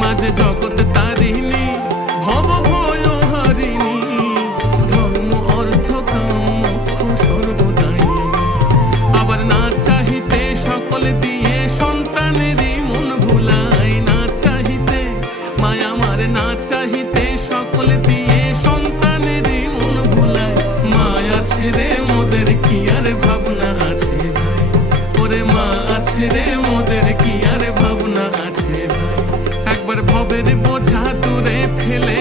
মাঝে জগৎ তারিণী ভব ভয় হারিণী, ধর্ম অর্থ কাম মোক্ষ সর্বদায়িনী। আবার না চাহিতে সকল দিয়ে সন্তানেরই মন ভুলায়, না চাহিতে মায়া আমার না চাহিতে সকল দিয়ে সন্তানেরই মন ভুলায়। মায়া ছেড়ে মোদের কি আর ভাবনা আছে ভাই, ওরে মা আছে রে মোদের কি আর ভাবনা আছে ভাই। একবার ভবের বোঝা দূরে ফেলে